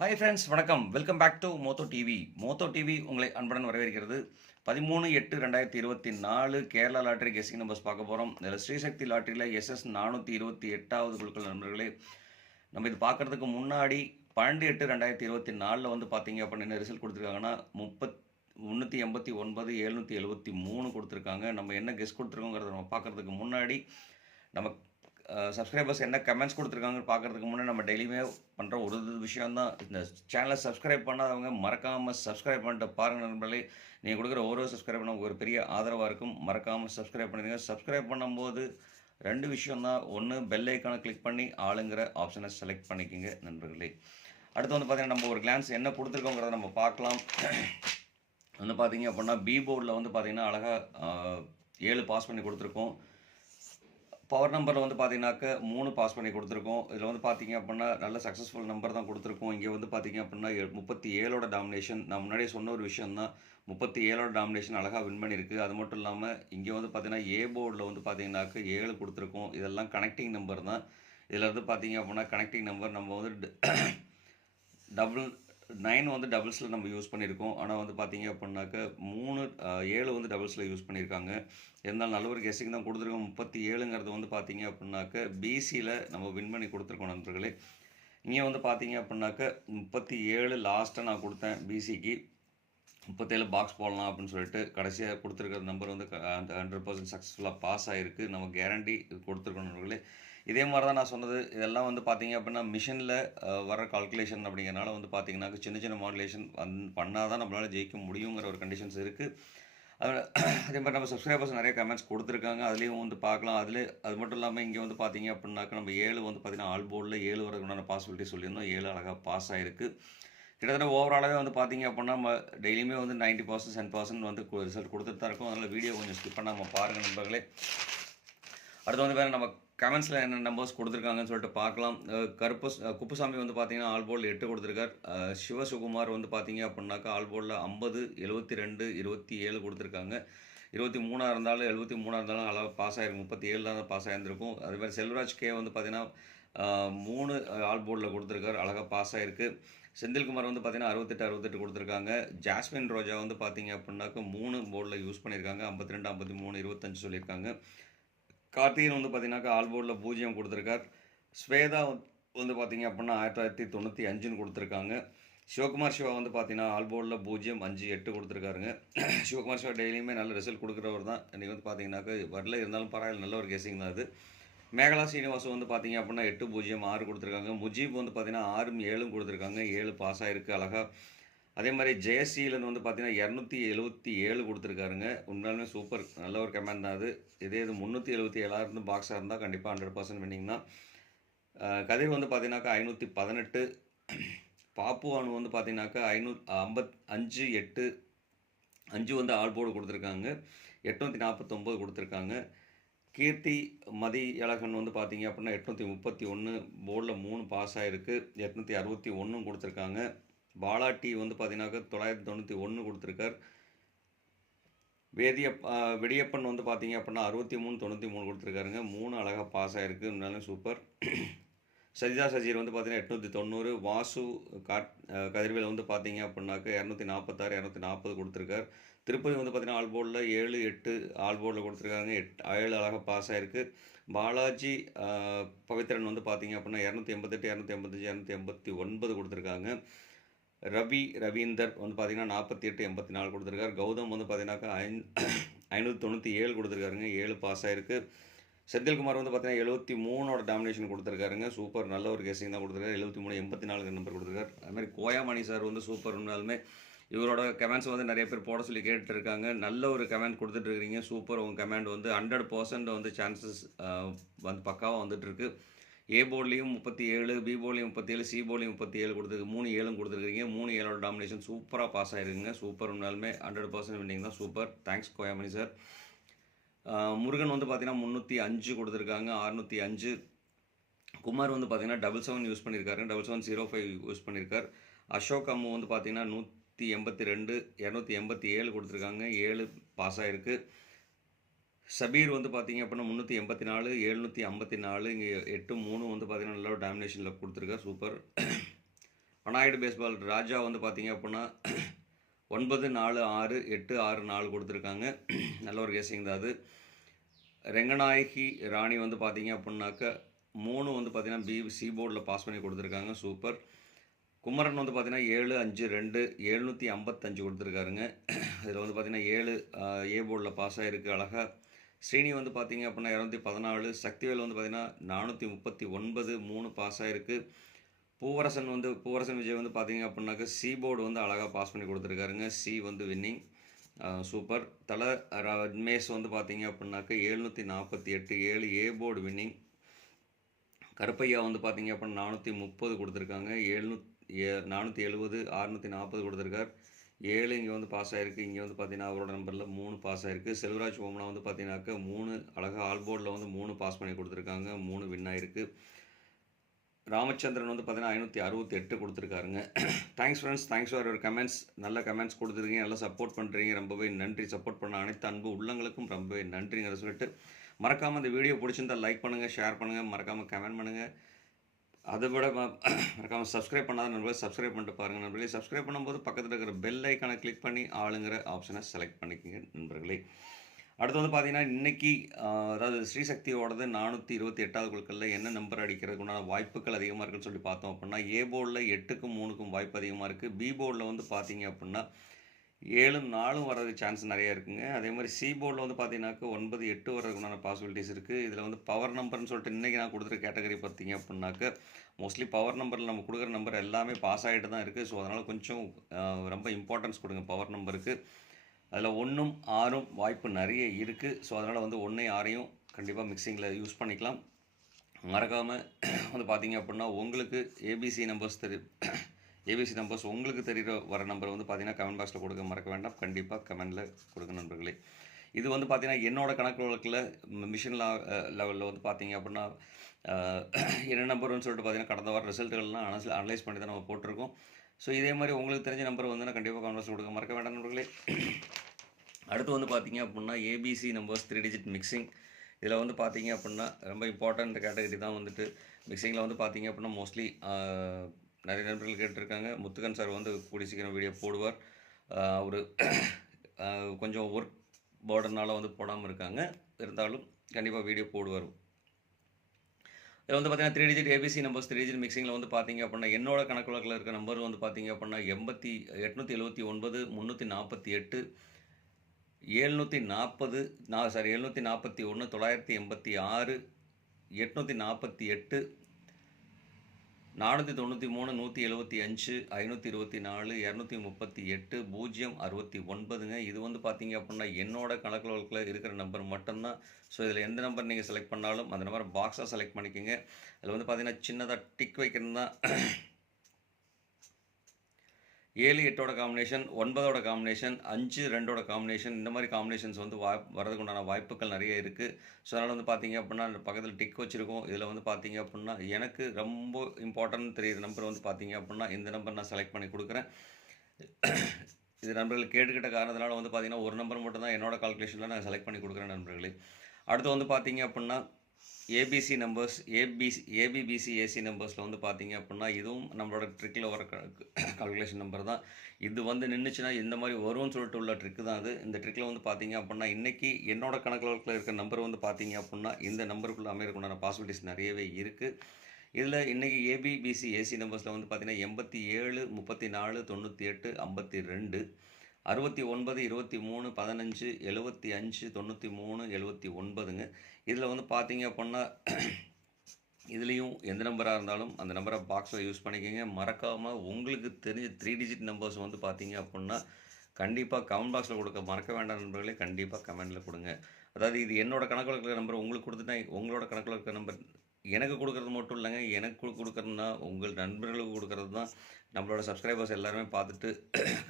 Hi friends வணக்கம். Welcome back to Motho TV Motho TV உங்களை அன்புடன் வரவேற்கிறது. பதிமூணு எட்டு ரெண்டாயிரத்தி இருபத்தி நாலு கேரளா லாட்டரி கெஸிங் நம்பர்ஸ் பார்க்க போகிறோம் இதில் ஸ்ரீசக்தி லாட்டரியில் எஸ்எஸ் நானூற்றி இருபத்தி எட்டாவது குழுக்கள் நண்பர்களே நம்ம இது பார்க்குறதுக்கு முன்னாடி பன்னெண்டு எட்டு ரெண்டாயிரத்தி இருபத்தி நாலில் வந்து பார்த்தீங்க அப்படின்னு ரிசல்ட் கொடுத்துருக்காங்கன்னா முப்பத் முந்நூற்றி எண்பத்தி ஒன்பது எழுநூற்றி எழுபத்தி மூணு கொடுத்துருக்காங்க. நம்ம என்ன கெஸ்ட் கொடுத்துருக்கோங்கிறத நம்ம பார்க்குறதுக்கு முன்னாடி நம்ம சப்ஸ்கிரைபர்ஸ் என்ன கமெண்ட்ஸ் கொடுத்துருக்காங்கன்னு பார்க்குறதுக்கு முன்னாடி நம்ம டெய்லியுமே பண்ணுற ஒரு விஷயம் தான் இந்த சேனலை சப்ஸ்கிரைப் பண்ணாதவங்க மறக்காமல் சப்ஸ்கிரைப் பண்ணிட்டு பாருங்கள் நண்பர்களே. நீங்கள் கொடுக்குற ஒவ்வொரு சப்ஸ்கிரைப் பண்ண ஒரு பெரிய ஆதரவாக இருக்கும். மறக்காமல் சப்ஸ்கிரைப் பண்ணிடுங்க. சப்ஸ்கிரைப் பண்ணும்போது ரெண்டு விஷயம் தான் ஒன்று பெல் ஐக்கானை கிளிக் பண்ணி ஆளுங்கிற ஆப்ஷனை செலக்ட் பண்ணிக்கோங்க நண்பர்களே. அடுத்து வந்து பார்த்தீங்கன்னா நம்ம ஒரு கிளான்ஸ் என்ன கொடுத்துருக்கோங்கிறத நம்ம பார்க்கலாம். வந்து பார்த்தீங்க அப்படின்னா பி போர்டில் வந்து பார்த்தீங்கன்னா அழகாக ஏழு பாஸ் பண்ணி கொடுத்துருக்கோம். பவர் நம்பரில் வந்து பார்த்தீங்கன்னாக்க மூணு பாஸ் பண்ணி கொடுத்துருக்கோம். இதில் வந்து பார்த்தீங்க அப்படின்னா நல்ல சக்ஸஸ்ஃபுல் நம்பர் தான் கொடுத்துருக்கோம். இங்கே வந்து பார்த்தீங்க அப்படின்னா முப்பத்தி ஏழோட டாமினேஷன் நான் முன்னாடியே சொன்ன ஒரு விஷயம் தான். முப்பத்தி ஏழோட டாமினேஷன் அழகாக வின் பண்ணியிருக்கு. அது மட்டும் இல்லாமல் இங்கே வந்து பார்த்தீங்கன்னா ஏ போர்டில் வந்து பார்த்தீங்கன்னாக்க ஏழு கொடுத்துருக்கோம். இதெல்லாம் கனெக்டிங் நம்பர் தான். இதில் வந்து பார்த்தீங்க அப்படின்னா கனெக்டிங் நம்பர் நம்ம வந்து டபுள் நைன் வந்து டபுள்ஸில் நம்ம யூஸ் பண்ணியிருக்கோம். ஆனால் வந்து பார்த்தீங்க அப்படின்னாக்கா மூணு ஏழு வந்து டபுள்ஸில் யூஸ் பண்ணியிருக்காங்க. இருந்தாலும் நல்ல ஒரு கெஸ்ஸிங் தான் கொடுத்துருக்கோம். முப்பத்தி ஏழுங்கிறது வந்து பார்த்தீங்க அப்படின்னாக்க பிசியில் நம்ம வின் பண்ணி கொடுத்துருக்கோம் நண்பர்களே. இங்கே வந்து பார்த்தீங்க அப்படின்னாக்க முப்பத்தி ஏழு லாஸ்ட்டாக நான் கொடுத்தேன் பிசிக்கு முப்பத்தேழு பாக்ஸ் போடலாம் அப்படின்னு சொல்லிட்டு கடைசியாக கொடுத்துருக்கிற நம்பர் வந்து அந்த ஹண்ட்ரட் பர்சன்ட் சக்ஸஸ்ஃபுல்லாக பாஸ் ஆகிருக்கு நம்ம கேரண்டி கொடுத்துருக்கோம் நண்பர்களே. இதே மாதிரி தான் நான் சொன்னது. இதெல்லாம் வந்து பார்த்தீங்க அப்படின்னா மிஷினில் வர கால்குலேஷன் அப்படிங்கிறனால வந்து பார்த்தீங்கன்னா சின்ன சின்ன மாடுலேஷன் வந் பண்ணால் தான் நம்மளால் ஜெயிக்க முடியுங்கிற ஒரு கண்டிஷன்ஸ் இருக்குது அதில் அதே மாதிரி நம்ம சப்ஸ்கிரைபர்ஸ் நிறைய கமெண்ட்ஸ் கொடுத்துருக்காங்க. அதுலேயும் வந்து பார்க்கலாம் அதில் அது மட்டும் இல்லாமல் இங்கே வந்து பார்த்தீங்க அப்படின்னாக்க நம்ம ஏழு வந்து பார்த்தீங்கன்னா ஆல் போர்டில் ஏழு வரதுக்குண்டான பாசிபிலிட்டி சொல்லியிருந்தோம். ஏழு அழகாக பாஸ் ஆகிருக்கு கிட்டத்தட்ட ஓவராலாகவே வந்து பார்த்தீங்க அப்படின்னா நம்ம டெய்லியுமே வந்து நைன்ட்டி பர்சன்ட் டென் பர்சன்ட் வந்து ரிசல்ட் கொடுத்துட்டு தான் இருக்கும். அதனால் வீடியோ கொஞ்சம் ஸ்கிப் பண்ணாமல் பாருங்கள் நண்பர்களே. அடுத்து வந்து வேறு நம்ம கமெண்ட்ஸில் என்ன நம்பர்ஸ் கொடுத்துருக்காங்கன்னு சொல்லிட்டு பார்க்கலாம். கருப்பு குப்புசாமி வந்து பார்த்தீங்கன்னா ஆல் போர்டில் எட்டு கொடுத்துருக்கார். சிவசுகுமார் வந்து பார்த்தீங்க அப்படின்னாக்கா ஆல் போர்டில் ஐம்பது எழுபத்தி ரெண்டு இருபத்தி ஏழு கொடுத்துருக்காங்க. இருபத்தி மூணாக இருந்தாலும் எழுபத்தி மூணாக இருந்தாலும் அளவு பாஸ் ஆகிருக்கும் முப்பத்தி ஏழு தான் பாஸ் ஆகிருந்திருக்கும் அதே மாதிரி செல்வராஜ் கே வந்து பார்த்தீங்கன்னா மூணு ஆல் போர்டில் கொடுத்துருக்காரு. அழகாக பாஸ் ஆகிருக்கு செந்தில்குமார் வந்து பார்த்தீங்கன்னா அறுபத்தெட்டு அறுபத்தெட்டு கொடுத்துருக்காங்க. ஜாஸ்மின் ரோஜா வந்து பார்த்தீங்க அப்படின்னாக்க மூணு போர்டில் யூஸ் பண்ணியிருக்காங்க. ஐம்பத்தி ரெண்டு ஐம்பத்தி மூணு இருபத்தஞ்சு சொல்லியிருக்காங்க. கார்த்திகன் வந்து பார்த்தீங்கன்னாக்கா ஆல் போர்டில் பூஜ்ஜியம் கொடுத்துருக்கார். ஸ்வேதா வந்து பார்த்தீங்க அப்படின்னா ஆயிரத்தி தொள்ளாயிரத்தி தொண்ணூற்றி அஞ்சுன்னு கொடுத்துருக்காங்க. சிவகுமார் சிவா வந்து பார்த்தீங்கன்னா ஆல் போர்டில் பூஜ்ஜியம் அஞ்சு எட்டு கொடுத்துருக்காருங்க. சிவகுமார் சிவா டெய்லியுமே நல்ல ரிசல்ட் கொடுக்குறவர் தான் இன்றைக்கி வந்து பார்த்தீங்கன்னாக்கா வரல இருந்தாலும் பரவாயில்ல நல்ல ஒரு கேசிங் தான் அது. மேகலா சீனிவாசன் வந்து பார்த்தீங்க அப்படின்னா எட்டு பூஜ்ஜியம் ஆறு கொடுத்துருக்காங்க. முஜீப் வந்து பார்த்தீங்கன்னா ஆறும் ஏழும் கொடுத்துருக்காங்க. ஏழு பாஸ் ஆகிருக்கு அழகாக அதே மாதிரி ஜெயசீலன் வந்து பார்த்தீங்கன்னா இரநூத்தி எழுபத்தி ஏழு கொடுத்துருக்காருங்க. உண்மையாலுமே சூப்பர் நல்ல ஒரு கமெண்ட் தான் அது. இதே இது முந்நூற்றி எழுபத்தி ஏழாக இருந்து பாக்ஸாக இருந்தால் கண்டிப்பாக ஹண்ட்ரட் பர்சன்ட் வின்னிங் தான். கதிர் வந்து பார்த்தீங்கன்னாக்கா ஐநூற்றி பதினெட்டு. பாப்புவானு வந்து பார்த்தீங்கன்னாக்கா ஐநூ ஐம்பத் அஞ்சு எட்டு அஞ்சு வந்து ஆல் போர்டு கொடுத்துருக்காங்க. எட்நூற்றி நாற்பத்தொம்போது கொடுத்துருக்காங்க. கீர்த்தி மதி அழகன் வந்து பார்த்தீங்க அப்படின்னா எட்நூற்றி முப்பத்தி ஒன்று போர்டில் மூணு பாஸ் ஆகிருக்கு எட்நூற்றி அறுபத்தி ஒன்றும் கொடுத்துருக்காங்க. பாலாட்டி வந்து பார்த்தீங்கன்னாக்கா தொள்ளாயிரத்தி தொண்ணூற்றி ஒன்று கொடுத்துருக்கார். வேதியப் வெடியப்பன் வந்து பார்த்தீங்க அப்படின்னா அறுபத்தி மூணு தொண்ணூற்றி மூணு கொடுத்துருக்காருங்க. மூணு அழகாக பாஸ் ஆகிருக்கு இருந்தாலும் சூப்பர் சஜிதா சஜீர் வந்து பார்த்தீங்கன்னா எட்நூற்றி தொண்ணூறு. வாசு காட் கதிர்வேல் வந்து பார்த்தீங்க அப்படின்னாக்க இரநூத்தி நாற்பத்தாறு இரநூத்தி நாற்பது கொடுத்துருக்கார். திருப்பதி வந்து பார்த்தீங்கன்னா ஆல் போர்டில் ஏழு எட்டு ஆல் போர்டில் கொடுத்துருக்காங்க. எட் ஏழு அழகாக பாஸ் ஆகிருக்கு பாலாஜி பவித்ரன் வந்து பார்த்தீங்க அப்படின்னா இரநூத்தி எண்பத்தெட்டு இரநூத்தி எண்பத்தஞ்சு இரநூத்தி எண்பத்தி ஒன்பது கொடுத்துருக்காங்க. ரவி ரவீந்தர் வந்து பார்த்தீங்கன்னா நாற்பத்தி எட்டு எண்பத்தி நாலு கொடுத்துருக்காரு. கௌதம் வந்து பார்த்தீங்கன்னாக்கா ஐந் ஐநூற்றி தொண்ணூற்றி ஏழு கொடுத்துருக்காருங்க. ஏழு பாஸ் ஆகிருக்கு செந்தில்குமார் வந்து பார்த்தீங்கன்னா எழுபத்தி மூணோட டாமினேஷன் கொடுத்துருக்காருங்க. சூப்பர். நல்ல ஒரு கேசிங் தான் கொடுத்துருக்காரு. எழுபத்தி மூணு எண்பத்தி நாலு நம்பர் கொடுத்துருக்காரு. அதுமாதிரி கோயாமணி சார் வந்து சூப்பர் இருந்தாலுமே இவரோட கமெண்ட்ஸ் வந்து நிறைய பேர் போட சொல்லி கேட்டுட்டு இருக்காங்க நல்ல ஒரு கமெண்ட் கொடுத்துட்டு சூப்பர் உங்கள் கமெண்ட் வந்து ஹண்ட்ரட் பர்சன்ட் வந்து சான்சஸ் வந்து பக்காவாக வந்துட்டுருக்கு ஏ போர்ட்லேயும் முப்பத்தி ஏழு பி போர்ட்லேயும் முப்பத்தி ஏழு சி போர்ட்லேயும் முப்பத்தி ஏழு கொடுத்துருக்கு. மூணு ஏழும் கொடுத்துருக்கீங்க மூணு ஏழோட டாமினேஷன் சூப்பராக பாஸ் ஆயிருக்குங்க. சூப்பர் உண்மையாலுமே ஹண்ட்ரட் பர்சன்ட் வின்னிங் தான் super thanks Koyamani sir Murugan வந்து பார்த்தீங்கன்னா முந்நூற்றி அஞ்சு கொடுத்துருக்காங்க. அறுநூற்றி அஞ்சு. குமார் வந்து பார்த்தீங்கன்னா டபுள் செவன் யூஸ் பண்ணியிருக்காரு double seven zero five use பண்ணியிருக்கார் அசோக் அம்மு வந்து பார்த்தீங்கன்னா நூத் நூற்றி எண்பத்தி ரெண்டு இரநூத்தி எண்பத்தி ஏழு கொடுத்துருக்காங்க. ஏழு பாஸ் ஆகிருக்கு சபீர் வந்து பார்த்தீங்க அப்படின்னா முந்நூற்றி எண்பத்தி நாலு எழுநூற்றி ஐம்பத்தி நாலு இங்கே எட்டு மூணு வந்து பார்த்தீங்கன்னா நல்ல டாமினேஷனில் கொடுத்துருக்கா. சூப்பர் அனாய்டு பேஸ்பால் ராஜா வந்து பார்த்தீங்க அப்படின்னா ஒன்பது நாலு ஆறு எட்டு ஆறு நாலு கொடுத்துருக்காங்க. நல்ல ஒரு கேசிங் தான் அது. ரெங்கநாயகி ராணி வந்து பார்த்தீங்க அப்படின்னாக்க மூணு வந்து பார்த்தீங்கன்னா பி சி போர்டில் பாஸ் பண்ணி கொடுத்துருக்காங்க. சூப்பர் குமரன் வந்து பார்த்தீங்கன்னா ஏழு அஞ்சு ரெண்டு எழுநூற்றி ஐம்பத்தஞ்சு கொடுத்துருக்காருங்க. இதில் வந்து பார்த்தீங்கன்னா ஏழு ஏ போர்டில் பாஸ் ஆகிருக்கு அழகாக ஸ்ரீனி வந்து பார்த்தீங்க அப்படின்னா இரநூத்தி பதினாலு சக்திவேல் வந்து பார்த்தீங்கன்னா நானூற்றி முப்பத்தி ஒன்பது மூணு பாஸ் ஆகிருக்கு பூவரசன் வந்து பூவரசன் விஜய் வந்து பார்த்தீங்க அப்படின்னாக்க சி போர்டு வந்து அழகாக பாஸ் பண்ணி கொடுத்துருக்காருங்க. சி வந்து வின்னிங் சூப்பர் தலை ரமேஷ் வந்து பார்த்தீங்க அப்படின்னாக்க எழுநூற்றி நாற்பத்தி எட்டு ஏழு ஏ போர்டு வின்னிங் கருப்பையா வந்து பார்த்தீங்க அப்படின்னா நானூற்றி முப்பது கொடுத்துருக்காங்க. எழுநூத் ஏ நானூற்றி எழுபது அறுநூற்றி நாற்பது கொடுத்துருக்கார். ஏழு இங்கே வந்து பாஸ் ஆகிருக்கு இங்கே வந்து பார்த்தீங்கன்னா அவரோட நம்பரில் மூணு பாஸ் ஆகிருக்கு செல்வராஜ் ஓமனா வந்து பார்த்தீங்கன்னாக்க மூணு அழகாக ஆல் போர்டில் வந்து மூணு பாஸ் பண்ணி கொடுத்துருக்காங்க. மூணு வின் ஆகிருக்கு ராமச்சந்திரன் வந்து பார்த்தீங்கன்னா ஐநூற்றி அறுபத்தி எட்டு கொடுத்துருக்காருங்க. Thanks friends thanks for your comments நல்ல கமெண்ட்ஸ் கொடுத்துருக்கீங்க. நல்லா சப்போர்ட் பண்ணுறீங்க ரொம்பவே நன்றி. சப்போர்ட் பண்ண அனைத்து அன்பு உள்ளங்களுக்கும் ரொம்பவே நன்றிங்கிற சொல்லிட்டு மறக்காமல் இந்த வீடியோ பிடிச்சிருந்தா லைக் பண்ணுங்கள் ஷேர் பண்ணுங்கள் மறக்காமல் கமெண்ட் பண்ணுங்கள் அதை விட மறக்காமல் சப்ஸ்கிரைப் பண்ணாத நண்பர்களே சப்ஸ்கிரைப் பண்ணிட்டு பாருங்கள் நண்பர்களே. சப்ஸ்கிரைப் பண்ணும்போது பக்கத்தில் இருக்கிற பெல் ஐக்கானை கிளிக் பண்ணி ஆளுங்கிற ஆப்ஷனை செலக்ட் பண்ணிக்கோங்க நண்பர்களே. அடுத்து வந்து பார்த்தீங்கன்னா இன்றைக்கி அதாவது ஸ்ரீசக்தியோடது நானூற்றி இருபத்தி எட்டாவது குழுக்களில் என்ன நம்பர் அடிக்கிறதுக்கு உண்டான வாய்ப்புகள் அதிகமாக இருக்குன்னு சொல்லி பார்த்தோம் அப்படின்னா ஏ போர்டில் எட்டுக்கும் மூணுக்கும் வாய்ப்பு அதிகமாக இருக்குது பி போர்டில் வந்து பார்த்தீங்க அப்படின்னா ஏழும் நாலும் வர்றதுக்கு சான்ஸ் நிறைய இருக்குங்க. அதே மாதிரி சி போர்டில் வந்து பார்த்தீங்கன்னாக்க ஒன்பது எட்டு வர்றதுக்குண்டான பாசிபிலிட்டிஸ் இருக்குது இதில் வந்து பவர் நம்பர்னு சொல்லிட்டு இன்றைக்கி நான் கொடுத்துருக்க கேட்டகரி பார்த்தீங்க அப்படின்னாக்க மோஸ்ட்லி பவர் நம்பரில் நம்ம கொடுக்குற நம்பர் எல்லாமே பாஸ் ஆகிட்டு தான் இருக்குது ஸோ அதனால் கொஞ்சம் ரொம்ப இம்பார்ட்டன்ஸ் கொடுங்க பவர் நம்பருக்கு அதில் ஒன்றும் ஆறும் வாய்ப்பு நிறைய இருக்குது ஸோ அதனால் வந்து ஒன்றையும் ஆறையும் கண்டிப்பாக மிக்சிங்கில் யூஸ் பண்ணிக்கலாம். மறக்காமல் வந்து பார்த்தீங்க அப்படின்னா உங்களுக்கு ஏபிசி நம்பர்ஸ் தெரி ஏபிசி நம்பர்ஸ் உங்களுக்கு தெரிகிற வர நம்பர் வந்து பார்த்தீங்கன்னா கமெண்ட் பாக்ஸில் கொடுக்க மறக்க வேண்டாம். கண்டிப்பாக கமெண்டில் கொடுங்க நண்பர்களே. இது வந்து பார்த்தீங்கன்னா என்னோட கணக்கு வழக்கில் மிஷின் லா லெவலில் வந்து பார்த்தீங்க அப்படின்னா என்ன நம்பர்னு சொல்லிட்டு பார்த்தீங்கன்னா கடந்த வாரம் ரிசல்ட்டுகள்லாம் அனஸ் அனலைஸ் பண்ணி தான் நம்ம போட்டிருக்கோம். ஸோ இதே மாதிரி உங்களுக்கு தெரிஞ்ச நம்பர் வந்து நான் கண்டிப்பாக கமெண்ட் கொடுக்க மறக்க வேண்டாம் நண்பர்களே. அடுத்து வந்து பார்த்தீங்க அப்படின்னா ABC numbers three digit mixing இதில் வந்து பார்த்தீங்க அப்படின்னா ரொம்ப இம்பார்ட்டண்ட் கேட்டகரி தான் வந்துட்டு. மிக்சிங்கில் வந்து பார்த்தீங்க அப்படின்னா மோஸ்ட்லி நிறைய நண்பர்கள் கேட்டிருக்காங்க. முத்துகன் சார் வந்து கூடி சீக்கிரம் வீடியோ போடுவார். அவர் கொஞ்சம் ஒர்க் போர்டர்னால வந்து போடாமல் இருக்காங்க. இருந்தாலும் கண்டிப்பாக வீடியோ போடுவார். இதில் வந்து பார்த்தீங்கன்னா three digit ABC numbers three digit மிக்சிங்கில் வந்து பார்த்தீங்க அப்படின்னா என்னோட கணக்கு வழக்கில் இருக்க நம்பர் வந்து பார்த்தீங்க அப்படின்னா எண்பத்தி எட்நூற்றி எழுபத்தி ஒன்பது முந்நூற்றி நாற்பத்தி எட்டு ஏழ்நூற்றி நாற்பது நான் சாரி எழுநூற்றி நாற்பத்தி ஒன்று தொள்ளாயிரத்தி எண்பத்தி ஆறு எட்நூற்றி நாற்பத்தி எட்டு நானூற்றி தொண்ணூற்றி மூணு நூற்றி எழுபத்தி அஞ்சு ஐநூற்றி இருபத்தி நாலு இரநூத்தி முப்பத்தி எட்டு பூஜ்ஜியம் அறுபத்தி ஒன்பதுங்க. இது வந்து பார்த்தீங்க அப்படின்னா என்னோட கணக்கு வழக்கில் இருக்கிற நம்பர் மட்டும்தான். ஸோ இதில் எந்த நம்பர் நீங்கள் செலக்ட் பண்ணாலும் அந்த நம்பர் பாக்ஸாக செலக்ட் பண்ணிக்கோங்க. அதில் வந்து பார்த்தீங்கன்னா சின்னதாக டிக் வைக்கிறது தான் ஏழு எட்டோட காம்பினேஷன் ஒன்பதோட காம்பினேஷன் அஞ்சு ரெண்டோட காம்பினேஷன் இந்த மாதிரி காம்பினேஷன்ஸ் வந்து வா வரதுக்கு உண்டான வாய்ப்புகள் நிறைய இருக்குது ஸோ அதனால் வந்து பார்த்தீங்க அப்படின்னா பக்கத்தில் டிக் வச்சுருக்கோம். இதில் வந்து பார்த்தீங்க அப்படின்னா எனக்கு ரொம்ப இம்பார்ட்டன்ட் தெரியுற நம்பர் வந்து பார்த்தீங்க அப்படின்னா இந்த நம்பர் நான் செலக்ட் பண்ணி கொடுக்குறேன். இது நண்பர்கள் கேட்டுக்கிட்ட காரணத்தினால வந்து பார்த்தீங்கன்னா ஒரு நம்பர் மட்டும் தான் என்னோட கால்குலேஷனில் நான் செலக்ட் பண்ணி கொடுக்குறேன் நண்பர்களே. அடுத்து வந்து பார்த்தீங்க அப்படின்னா ABC numbers ABC ABBC AC நம்பர்ஸில் வந்து பார்த்தீங்க அப்படின்னா இதுவும் நம்மளோட ட்ரிக்கில் வர கால்குலேஷன் நம்பர் தான். இது வந்து நின்றுச்சுன்னா இந்த மாதிரி வரும்னு சொல்லிட்டு உள்ள ட்ரிக்கு தான் அது. இந்த ட்ரிக்கில் வந்து பார்த்தீங்க அப்படின்னா இன்றைக்கி என்னோட கணக்கில் இருக்கிற நம்பர் வந்து பார்த்தீங்க அப்படின்னா இந்த நம்பருக்குள்ளே அமையறதுக்குண்டான பாசிபிலிட்டிஸ் நிறையவே இருக்குது இதில் இன்றைக்கி ஏபிபிசி ஏசி நம்பர்ஸில் வந்து பார்த்தீங்கன்னா எண்பத்தி ஏழு முப்பத்தி நாலு தொண்ணூற்றி எட்டு ஐம்பத்தி ரெண்டு. அறுபத்தி ஒன்பது இருபத்தி மூணு பதினஞ்சு எழுபத்தி அஞ்சு தொண்ணூற்றி மூணு எழுபத்தி ஒன்பதுங்க. இதில் வந்து பார்த்தீங்க அப்படின்னா இதுலேயும் எந்த நம்பராக இருந்தாலும் அந்த நம்பரை பாக்ஸை யூஸ் பண்ணிக்கோங்க. மறக்காமல் உங்களுக்கு தெரிஞ்ச த்ரீ டிஜிட் நம்பர்ஸ் வந்து பார்த்தீங்க அப்படின்னா கண்டிப்பாக கமெண்ட் பாக்ஸில் கொடுக்க மறக்க வேண்டாம் நண்பர்களே கண்டிப்பாக கமெண்டில் கொடுங்க. அதாவது இது என்னோடய கணக்கில் இருக்கிற நம்பர் உங்களுக்கு கொடுத்துட்டேன் உங்களோட கணக்கில் இருக்கிற நம்பர் எனக்கு கொடுக்குறது மட்டும் இல்லைங்க. எனக்கு கொடுக்குறதுனா உங்கள் நண்பர்களுக்கு கொடுக்குறது தான். நம்மளோட சப்ஸ்கிரைபர்ஸ் எல்லாருமே பார்த்துட்டு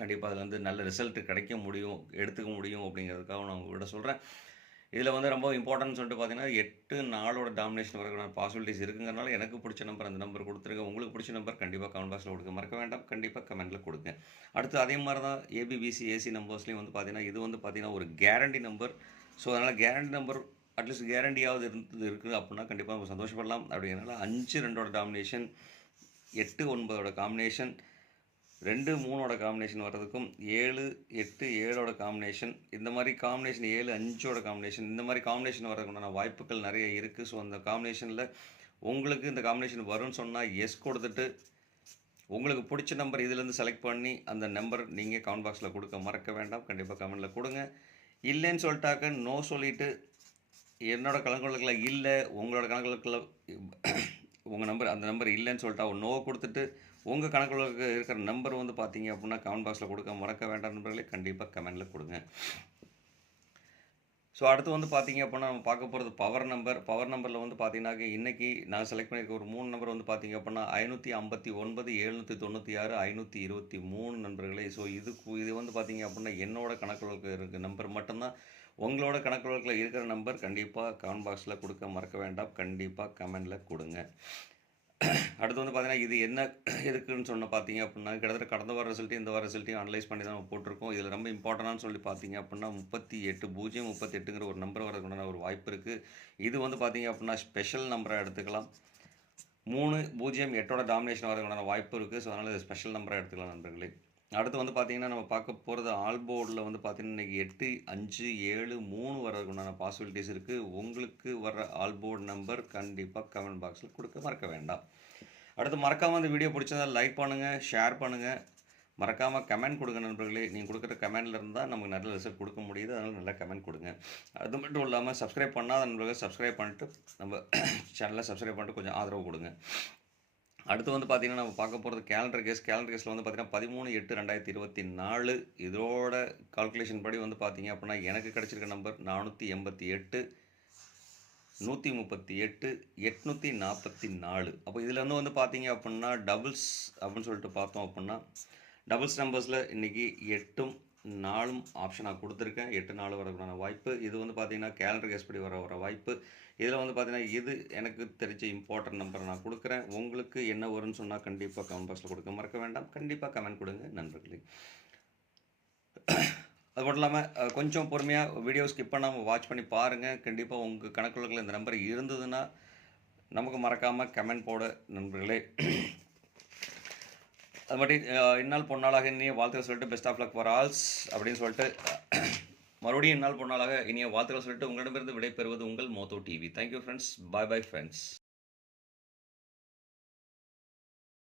கண்டிப்பாக அதில் வந்து நல்ல ரிசல்ட் கிடைக்க முடியும் எடுத்துக்க முடியும் அப்படிங்கிறதுக்காக நான் உங்கள்கிட்ட சொல்கிறேன் இதில் வந்து ரொம்ப இம்பார்ட்டன்ட் சொல்லிட்டு பார்த்தீங்கன்னா எட்டு நாளோட டாமினேஷன் வரைக்கும் பாசிபிலிட்டிஸ் இருக்குங்கிறனால எனக்கு பிடிச்ச நம்பர் அந்த நம்பர் கொடுத்துருங்க. உங்களுக்கு பிடிச்ச நம்பர் கண்டிப்பாக கமெண்ட் பாக்ஸில் கொடுக்க மறக்க வேண்டாம். கண்டிப்பாக கமெண்ட்டில் கொடுங்க. அடுத்து அதே மாதிரி தான் ஏபிபிசி ஏசி நம்பர்ஸ்லேயும் வந்து பார்த்தீங்கன்னா இது வந்து பார்த்தீங்கன்னா ஒரு கேரண்டி நம்பர் ஸோ அதனால் கேரண்டி நம்பர் அட்லீஸ்ட் கேரண்டியாவது இருந்தது இருக்குது அப்படின்னா கண்டிப்பாக நம்ம சந்தோஷப்படலாம். அப்படிங்கிறனால அஞ்சு ரெண்டோட டாமினேஷன் எட்டு ஒன்பதோட காம்பினேஷன் ரெண்டு மூணோட காம்பினேஷன் வர்றதுக்கும் ஏழு எட்டு ஏழோட காம்பினேஷன் இந்த மாதிரி காம்பினேஷன் ஏழு அஞ்சோட காம்பினேஷன் இந்த மாதிரி காம்பினேஷன் வர்றதுக்குண்டான வாய்ப்புகள் நிறைய இருக்குது ஸோ அந்த காம்பினேஷனில் உங்களுக்கு இந்த காம்பினேஷன் வரும்னு சொன்னால் எஸ் கொடுத்துட்டு உங்களுக்கு பிடிச்ச நம்பர் இதுலேருந்து செலக்ட் பண்ணி அந்த நம்பர் நீங்கள் கமெண்ட் பாக்ஸில் கொடுக்க மறக்க வேண்டாம். கண்டிப்பாக கமெண்டில் கொடுங்க. இல்லைன்னு சொல்லிட்டாக்க நோ சொல்லிவிட்டு என்னோடய கணக்குகளுக்கெல்லாம் இல்லை உங்களோட கணக்குகளுக்கெல்லாம் உங்கள் நம்பர் அந்த நம்பர் இல்லைன்னு சொல்லிட்டு அவன் நோவை கொடுத்துட்டு உங்கள் கணக்குகளுக்கு இருக்கிற நம்பர் வந்து பார்த்தீங்க அப்படின்னா கமெண்ட் பாக்ஸில் கொடுக்க மறக்க வேண்டாம் நண்பர்களே. கண்டிப்பாக கமெண்டில் கொடுங்க. ஸோ அடுத்து வந்து பார்த்தீங்க அப்படின்னா நம்ம பார்க்க போகிறது பவர் நம்பர் பவர் நம்பரில் வந்து பார்த்தீங்கன்னாக்க இன்றைக்கி நான் செலக்ட் பண்ணியிருக்க ஒரு மூணு நம்பர் வந்து பார்த்தீங்க அப்படின்னா ஐநூற்றி ஐம்பத்தி ஒன்பது எழுநூற்றி தொண்ணூற்றி ஆறு ஐநூற்றி இருபத்தி மூணு நண்பர்களே. ஸோ இதுக்கு இது வந்து பார்த்தீங்க அப்படின்னா என்னோட கணக்குகளுக்கு இருக்க நம்பர் மட்டும்தான். உங்களோட கணக்குகளுக்கில் இருக்கிற நம்பர் கண்டிப்பாக கமெண்ட் பாக்ஸில் கொடுக்க மறக்க வேண்டாம். கண்டிப்பாக கமெண்டில் கொடுங்க. அடுத்து வந்து பார்த்தீங்கன்னா இது என்ன எதுக்குன்னு சொன்ன பார்த்தீங்க அப்படின்னா கிட்டத்தட்ட கடந்த வார ரிசல்ட்டையும் இந்த வார ரிசல்ட்டையும் அனலைஸ் பண்ணி தான் நம்ம போட்டிருக்கோம். இதில் ரொம்ப இம்பார்ட்டண்டானு சொல்லி பார்த்தீங்க அப்படின்னா முப்பத்தி எட்டு பூஜ்ஜியம் முப்பத்தி எட்டுங்கிற ஒரு நம்பர் வரதுக்குண்டான ஒரு வாய்ப்பு இருக்குது இது வந்து பார்த்தீங்க அப்படின்னா ஸ்பெஷல் நம்பராக எடுத்துக்கலாம். மூணு பூஜ்ஜியம் எட்டோட டாமினேஷன் வரதுக்குண்டான வாய்ப்பு இருக்குது ஸோ அதனால் இது ஸ்பெஷல் நம்பராக எடுத்துக்கலாம் நண்பர்களே. அடுத்து வந்து பார்த்தீங்கன்னா நம்ம பார்க்க போகிறது ஆல் போர்டில் வந்து பார்த்தீங்கன்னா இன்றைக்கி எட்டு அஞ்சு ஏழு மூணு வர்றதுக்குண்டான பாசிபிலிட்டிஸ் இருக்குது உங்களுக்கு வர்ற ஆல் போர்டு நம்பர் கண்டிப்பாக கமெண்ட் பாக்ஸில் கொடுக்க மறக்க வேண்டாம். அடுத்து மறக்காமல் இந்த வீடியோ பிடிச்சதா லைக் பண்ணுங்கள் ஷேர் பண்ணுங்கள் மறக்காமல் கமெண்ட் கொடுங்க நண்பர்களே. நீங்கள் கொடுக்குற கமெண்டில் இருந்தால் நமக்கு நல்ல ரிசல்ட் கொடுக்க முடியுது. அதனால் நல்லா கமெண்ட் கொடுங்க. அது மட்டும் இல்லாமல் சப்ஸ்கிரைப் பண்ணாத நண்பர்கள் சப்ஸ்கிரைப் பண்ணிட்டு நம்ம சேனலை சப்ஸ்கிரைப் பண்ணிட்டு கொஞ்சம் ஆதரவு கொடுங்க. அடுத்து வந்து பார்த்திங்கன்னா நம்ம பார்க்க போகிறது கேலண்டர் கேஸ் கேலண்டர் கேஸில் வந்து பார்த்திங்கன்னா பதிமூணு எட்டு ரெண்டாயிரத்தி இருபத்தி நாலு இதோட கால்குலேஷன் படி வந்து பார்த்திங்க அப்படின்னா எனக்கு கிடச்சிருக்க நம்பர் நானூற்றி எண்பத்தி எட்டு நூற்றி முப்பத்தி எட்டு எட்நூற்றி நாற்பத்தி நாலு. அப்போ இதுலேருந்து வந்து வந்து பார்த்தீங்க அப்படின்னா டபுள்ஸ் அப்படின்னு சொல்லிட்டு பார்த்தோம் அப்படின்னா டபுள்ஸ் நம்பர்ஸில் இன்றைக்கி எட்டும் நாளும் ஆப்ஷனாக கொடுத்துருக்கேன். எட்டு நாள் வரக்கூடான வாய்ப்பு. இது வந்து பார்த்தீங்கன்னா கேலண்டர் கேஸ் படி வர வர வாய்ப்பு. இதில் வந்து பார்த்தீங்கன்னா இது எனக்கு தெரிஞ்ச இம்பார்ட்டன்ட் நம்பரை நான் கொடுக்குறேன். உங்களுக்கு என்ன வரும்னு சொன்னால் கண்டிப்பாக கமெண்ட் பாக்ஸில் கொடுக்க மறக்க வேண்டாம். கண்டிப்பாக கமெண்ட் கொடுங்க நண்பர்களே. அது மட்டும் இல்லாமல் கொஞ்சம் பொறுமையாக வீடியோ ஸ்கிப் பண்ணாமல் வாட்ச் பண்ணி பாருங்கள் கண்டிப்பாக உங்கள் கணக்குள்ள இந்த நம்பர் இருந்ததுன்னா நமக்கு மறக்காமல் கமெண்ட் போட நண்பர்களே. அது மட்டும் இந்நாள் பொன்னாளாக இனிய வாழ்த்துக்கள் சொல்லிட்டு best of luck for all's அப்படின்னு சொல்லிட்டு மறுபடியும் இந்நாள் பொன்னாளாக இனிய வாழ்த்துக்கள் சொல்லிட்டு உங்களிடமிருந்து விடைபெறுவது உங்கள் Motho TV. Thank you friends bye bye friends